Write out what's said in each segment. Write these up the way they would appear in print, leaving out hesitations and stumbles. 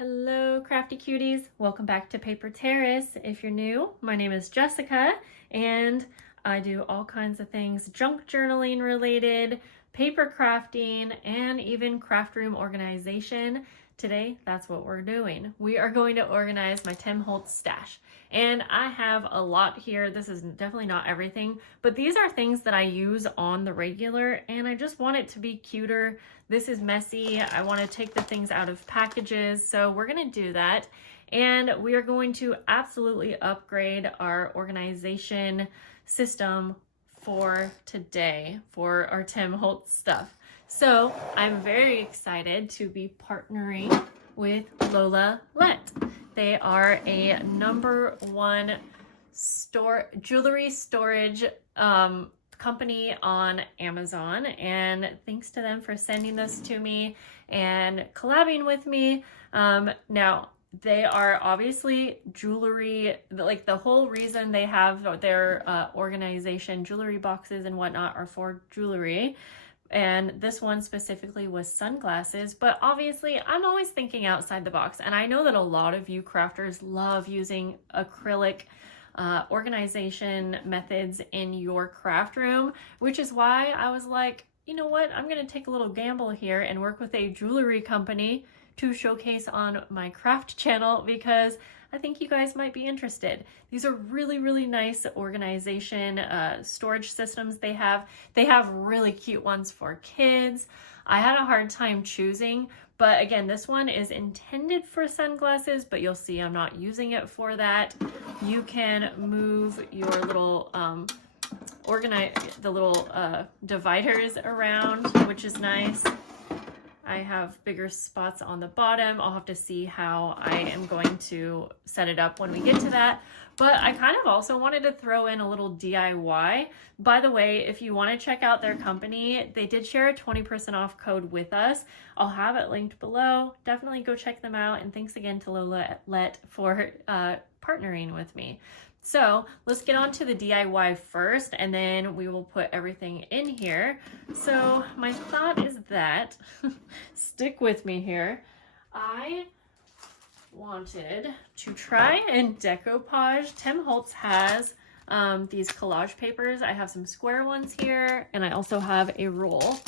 Hello, crafty cuties. Welcome back to Paper Terrace. If you're new, my name is Jessica, and I do all kinds of things junk journaling related, paper crafting, and even craft room organization. Today, that's what we're doing. We are going to organize my Tim Holtz stash. And I have a lot here. This is definitely not everything, but these are things that I use on the regular, and I just want it to be cuter. This is messy. I want to take the things out of packages, so we're going to do that. And we are going to absolutely upgrade our organization system for today for our Tim Holtz stuff. So I'm very excited to be partnering with Lola Let. They are a #1 jewelry storage company on Amazon, and thanks to them for sending this to me and collabing with me. Now, they are obviously jewelry, like the whole reason they have their organization, jewelry boxes and whatnot, are for jewelry. And this one specifically was sunglasses, but obviously I'm always thinking outside the box. And I know that a lot of you crafters love using acrylic organization methods in your craft room, which is why I was like, you know what, I'm gonna take a little gamble here and work with a jewelry company to showcase on my craft channel, because I think you guys might be interested. These are really, really nice organization storage systems they have. They have really cute ones for kids. I had a hard time choosing, but again, this one is intended for sunglasses, but you'll see I'm not using it for that. You can move your little dividers around, which is nice. I have bigger spots on the bottom. I'll have to see how I am going to set it up when we get to that. But I kind of also wanted to throw in a little DIY. By the way, if you want to check out their company, they did share a 20% off code with us. I'll have it linked below. Definitely go check them out. And thanks again to Lola Let for partnering with me. So let's get on to the DIY first, and then we will put everything in here. So my thought is that, stick with me here, I wanted to try and decoupage. Tim Holtz has these collage papers. I have some square ones here, and I also have a roll,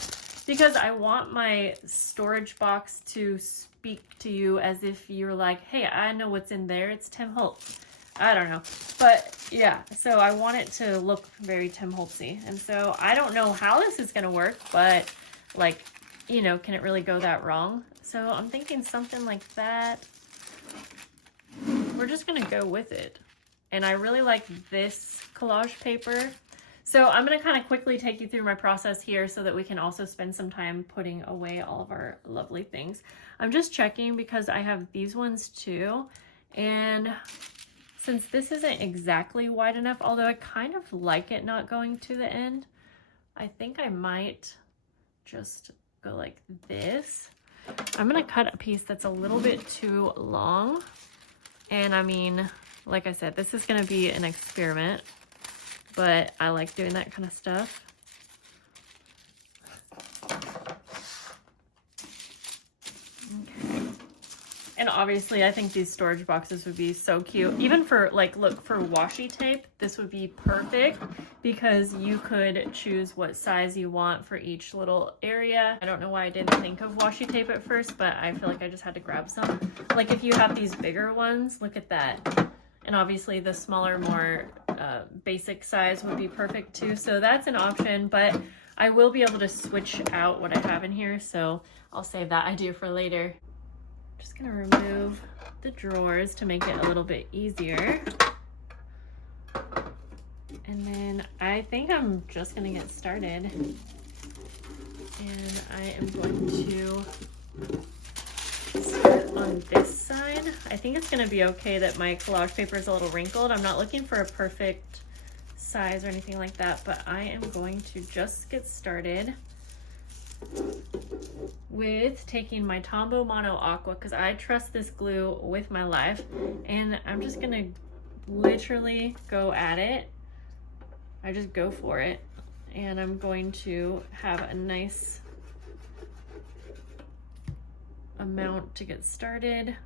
because I want my storage box to speak to you as if you're like, hey, I know what's in there. It's Tim Holtz. I don't know, but yeah, so I want it to look very Tim Holtzy, and so I don't know how this is going to work, but like, you know, can it really go that wrong? So I'm thinking something like that. We're just going to go with it, and I really like this collage paper. So I'm going to kind of quickly take you through my process here so that we can also spend some time putting away all of our lovely things. I'm just checking because I have these ones too, and since this isn't exactly wide enough, although I kind of like it not going to the end, I think I might just go like this. I'm gonna cut a piece that's a little bit too long. And I mean, like I said, this is gonna be an experiment, but I like doing that kind of stuff. And obviously, I think these storage boxes would be so cute. Even for, like, look, for washi tape, this would be perfect because you could choose what size you want for each little area. I don't know why I didn't think of washi tape at first, but I feel like I just had to grab some. Like, if you have these bigger ones, look at that. And obviously, the smaller, more basic size would be perfect too. So that's an option, but I will be able to switch out what I have in here, so I'll save that idea for later. Just gonna remove the drawers to make it a little bit easier. And then I think I'm just gonna get started. And I am going to start on this side. I think it's gonna be okay that my collage paper is a little wrinkled. I'm not looking for a perfect size or anything like that, but I am going to just get started with taking my Tombow Mono Aqua, because I trust this glue with my life, and I'm just gonna literally go at it. I just go for it, and I'm going to have a nice amount to get started.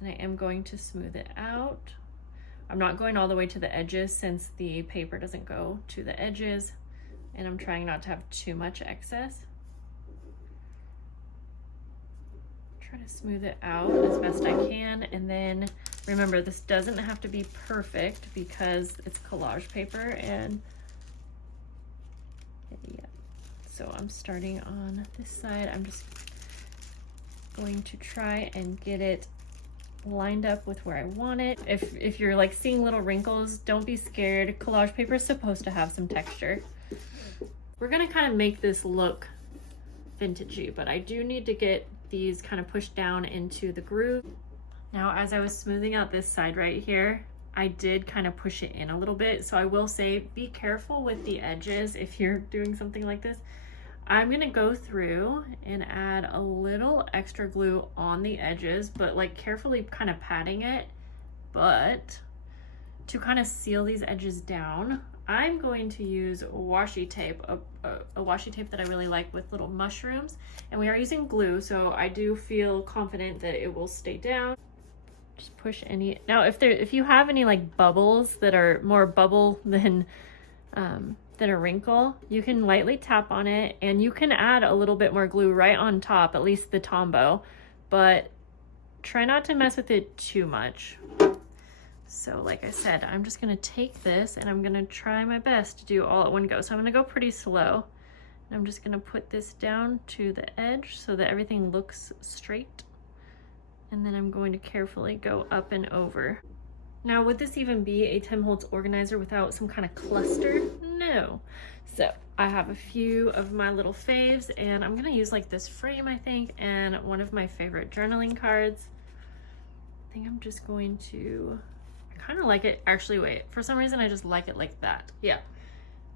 and I am going to smooth it out. I'm not going all the way to the edges since the paper doesn't go to the edges, and I'm trying not to have too much excess. Try to smooth it out as best I can, and then remember, this doesn't have to be perfect because it's collage paper, and yeah. So I'm starting on this side. I'm just going to try and get it lined up with where I want it. If you're like seeing little wrinkles, don't be scared. Collage paper is supposed to have some texture. We're gonna kind of make this look vintagey, but I do need to get these kind of pushed down into the groove. Now, as I was smoothing out this side right here, I did kind of push it in a little bit. So I will say, be careful with the edges if you're doing something like this. I'm gonna go through and add a little extra glue on the edges, but like carefully kind of patting it. But to kind of seal these edges down, I'm going to use washi tape, a washi tape that I really like with little mushrooms. And we are using glue, so I do feel confident that it will stay down. Just push any, now if you have any like bubbles that are more bubble than a wrinkle, you can lightly tap on it, and you can add a little bit more glue right on top, at least the Tombow, but try not to mess with it too much. So like I said, I'm just gonna take this and I'm gonna try my best to do all at one go. So I'm gonna go pretty slow. And I'm just gonna put this down to the edge so that everything looks straight. And then I'm going to carefully go up and over. Now, would this even be a Tim Holtz organizer without some kind of cluster? No. So I have a few of my little faves, and I'm gonna use like this frame, I think, and one of my favorite journaling cards. I think I'm just going to, I kind of like it. Actually, wait, for some reason I just like it like that. Yeah.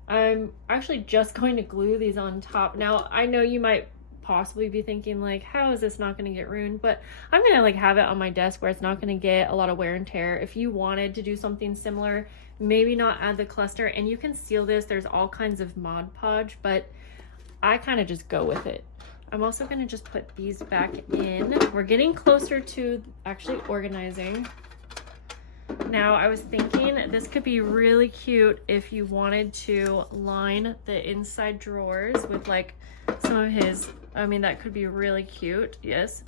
I'm actually just going to glue these on top. Now, I know you might possibly be thinking like, how is this not going to get ruined? But I'm going to like have it on my desk where it's not going to get a lot of wear and tear. If you wanted to do something similar, maybe not add the cluster, and you can seal this. There's all kinds of Mod Podge, but I kind of just go with it. I'm also going to just put these back in. We're getting closer to actually organizing. Now, I was thinking this could be really cute if you wanted to line the inside drawers with like some of his, I mean, that could be really cute, yes.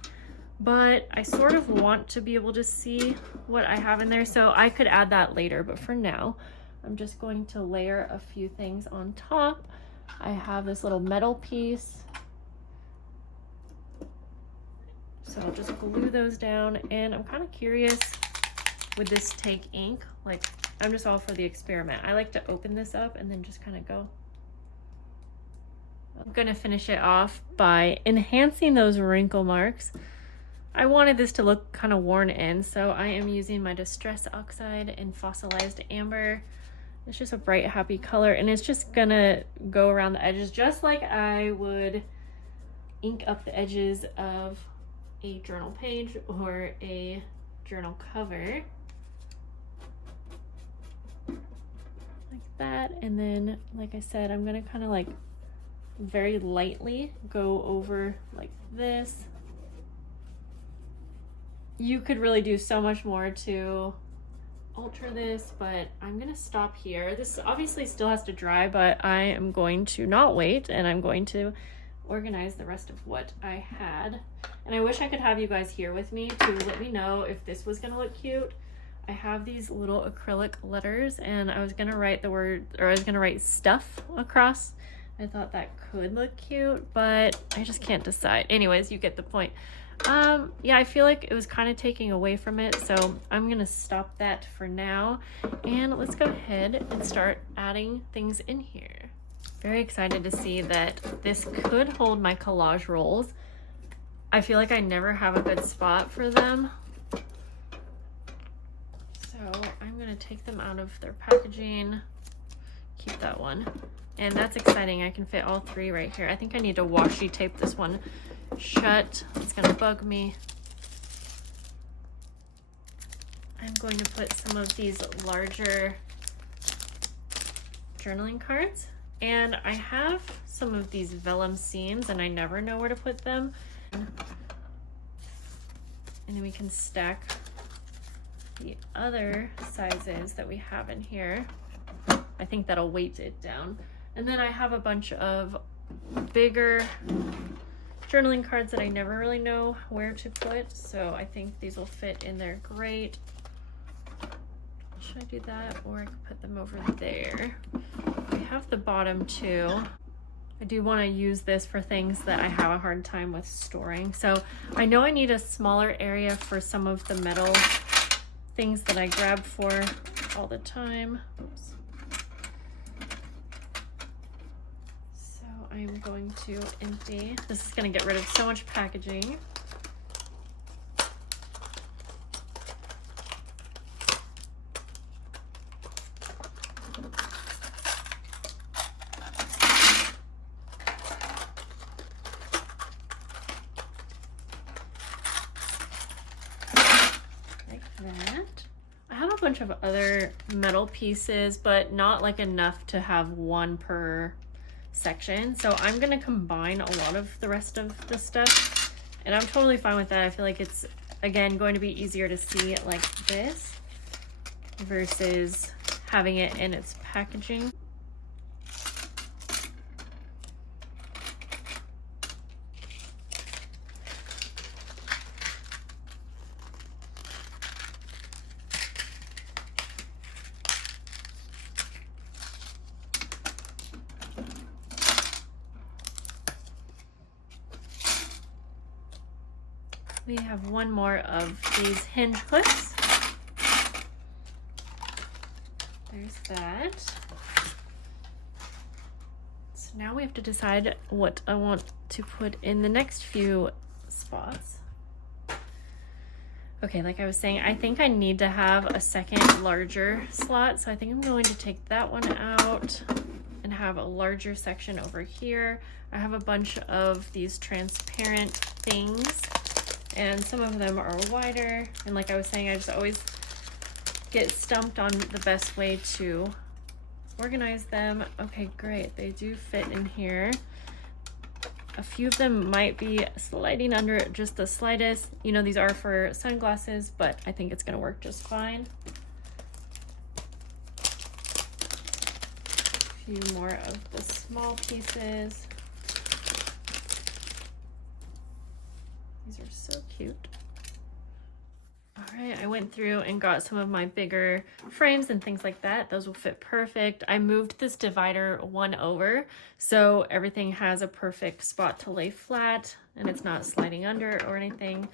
But I sort of want to be able to see what I have in there, so I could add that later. But for now, I'm just going to layer a few things on top. I have this little metal piece, so I'll just glue those down. And I'm kind of curious, would this take ink? Like, I'm just all for the experiment. I like to open this up and then just kind of go. I'm gonna finish it off by enhancing those wrinkle marks. I wanted this to look kind of worn in, so I am using my Distress Oxide in Fossilized Amber. It's just a bright, happy color, and it's just gonna go around the edges just like I would ink up the edges of a journal page or a journal cover. Like that. And then, like I said, I'm gonna kind of like very lightly go over like this. You could really do so much more to alter this, but I'm gonna stop here. This obviously still has to dry, but I am going to not wait, and I'm going to organize the rest of what I had. And I wish I could have you guys here with me to let me know if this was gonna look cute. I have these little acrylic letters, and I was gonna write the word, or I was gonna write stuff across. I thought that could look cute, but I just can't decide. Anyways, you get the point. Yeah, I feel like it was kind of taking away from it, so I'm gonna stop that for now, and let's go ahead and start adding things in here. Very excited to see that this could hold my collage rolls. I feel like I never have a good spot for them, so I'm gonna take them out of their packaging, keep that one. And that's exciting, I can fit all three right here. I think I need to washi tape this one shut. It's gonna bug me. I'm going to put some of these larger journaling cards, and I have some of these vellum seams and I never know where to put them. And then we can stack the other sizes that we have in here. I think that'll weight it down. And then I have a bunch of bigger journaling cards that I never really know where to put, so I think these will fit in there great. Should I do that, or I could put them over there? We have the bottom too. I do want to use this for things that I have a hard time with storing. So I know I need a smaller area for some of the metal things that I grab for all the time. Oops. So I'm going to empty. This is going to get rid of so much packaging. Bunch of other metal pieces, but not like enough to have one per section, so I'm gonna combine a lot of the rest of the stuff, and I'm totally fine with that. I feel like it's, again, going to be easier to see it like this versus having it in its packaging. We have one more of these hinge clips. There's that. So now we have to decide what I want to put in the next few spots. Okay, like I was saying, I think I need to have a second larger slot, so I think I'm going to take that one out and have a larger section over here. I have a bunch of these transparent things, and some of them are wider, and like I was saying, I just always get stumped on the best way to organize them. Okay, great, they do fit in here. A few of them might be sliding under just the slightest. You know, these are for sunglasses, but I think it's gonna work just fine. A few more of the small pieces. These are so cute. All right, I went through and got some of my bigger frames and things like that. Those will fit perfect. I moved this divider one over, so everything has a perfect spot to lay flat and it's not sliding under or anything.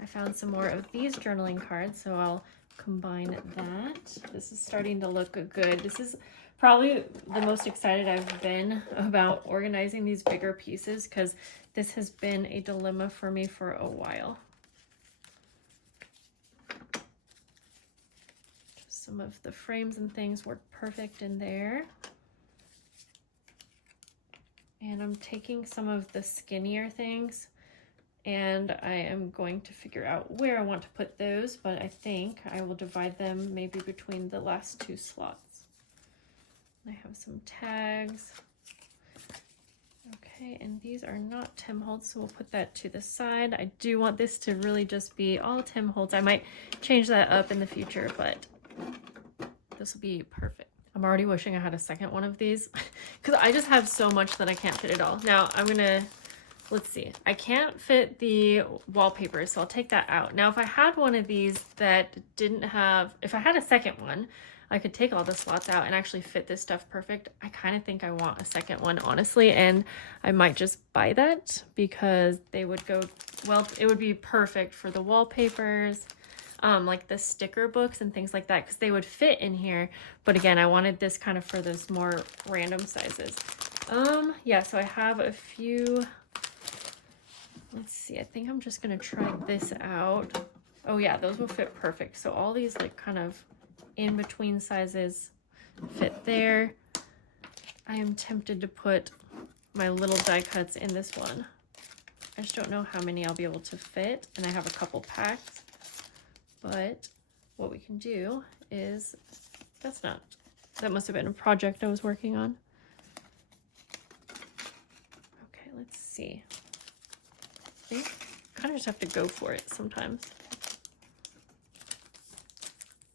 I found some more of these journaling cards, so I'll combine that. This is starting to look good. This is probably the most excited I've been about organizing these bigger pieces, because this has been a dilemma for me for a while. Just some of the frames and things work perfect in there. And I'm taking some of the skinnier things and I am going to figure out where I want to put those, but I think I will divide them maybe between the last two slots. I have some tags. Okay, and these are not Tim Holtz, so we'll put that to the side. I do want this to really just be all Tim Holtz. I might change that up in the future, but this will be perfect. I'm already wishing I had a second one of these because I just have so much that I can't fit it all. Now I'm gonna, let's see, I can't fit the wallpaper, so I'll take that out. Now if I had one of these that didn't have, if I had a second one, I could take all the slots out and actually fit this stuff perfect. I kind of think I want a second one, honestly, and I might just buy that because they would go, well, it would be perfect for the wallpapers, like the sticker books and things like that, because they would fit in here. But again, I wanted this kind of for those more random sizes. Yeah, so I have a few, let's see, I think I'm just gonna try this out. Oh yeah, those will fit perfect. So all these like kind of in between sizes fit there. I am tempted to put my little die cuts in this one. I just don't know how many I'll be able to fit, and I have a couple packs, but what we can do is, that must have been a project I was working on. Okay, let's see. I think I kind of just have to go for it sometimes.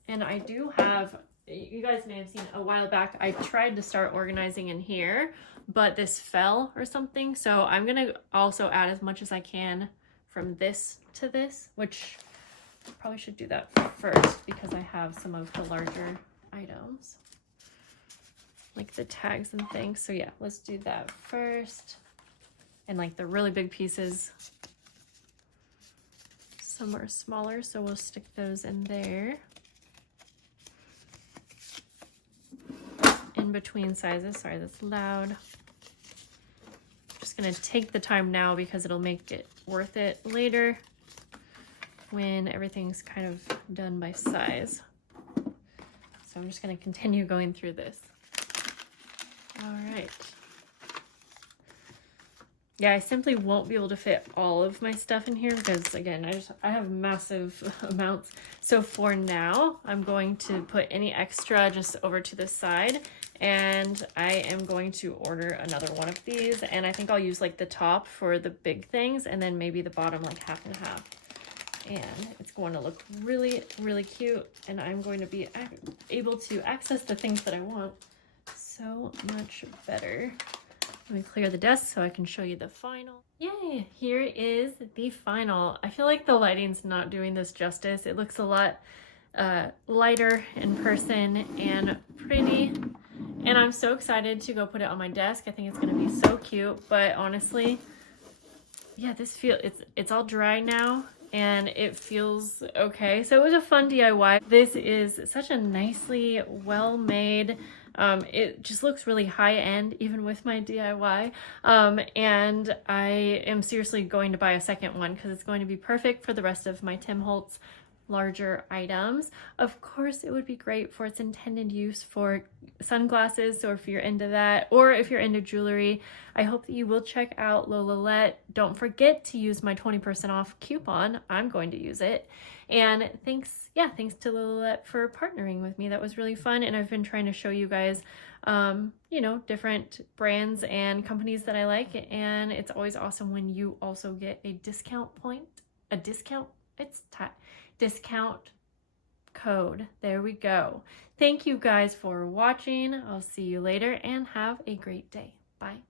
And I do have, you guys may have seen a while back, I tried to start organizing in here, but this fell or something. So I'm gonna also add as much as I can from this to this, which probably should do that first because I have some of the larger items, like the tags and things. So yeah, let's do that first. And like the really big pieces, some are smaller, so we'll stick those in there. In between sizes, sorry that's loud. Just gonna take the time now because it'll make it worth it later when everything's kind of done by size. So I'm just gonna continue going through this. All right. Yeah, I simply won't be able to fit all of my stuff in here because again, I have massive amounts. So for now, I'm going to put any extra just over to the side, and I am going to order another one of these, and I think I'll use like the top for the big things and then maybe the bottom like half and half. And it's going to look really, really cute, and I'm going to be able to access the things that I want so much better. Let me clear the desk so I can show you the final. Yay, here is the final. I feel like the lighting's not doing this justice. It looks a lot lighter in person and pretty. And I'm so excited to go put it on my desk. I think it's gonna be so cute, but honestly, yeah, it's all dry now and it feels okay. So it was a fun DIY. This is such a nicely well-made, it just looks really high-end even with my DIY, and I am seriously going to buy a second one because it's going to be perfect for the rest of my Tim Holtz larger items. Of course, it would be great for its intended use for sunglasses, so if you're into that, or if you're into jewelry, I hope that you will check out Lolalette. Don't forget to use my 20% off coupon. I'm going to use it. And thanks to Lolalette for partnering with me. That was really fun, and I've been trying to show you guys you know, different brands and companies that I like, and it's always awesome when you also get a discount code. There we go. Thank you guys for watching. I'll see you later and have a great day. Bye.